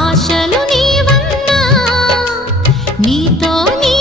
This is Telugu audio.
ఆశలు నీతో నీ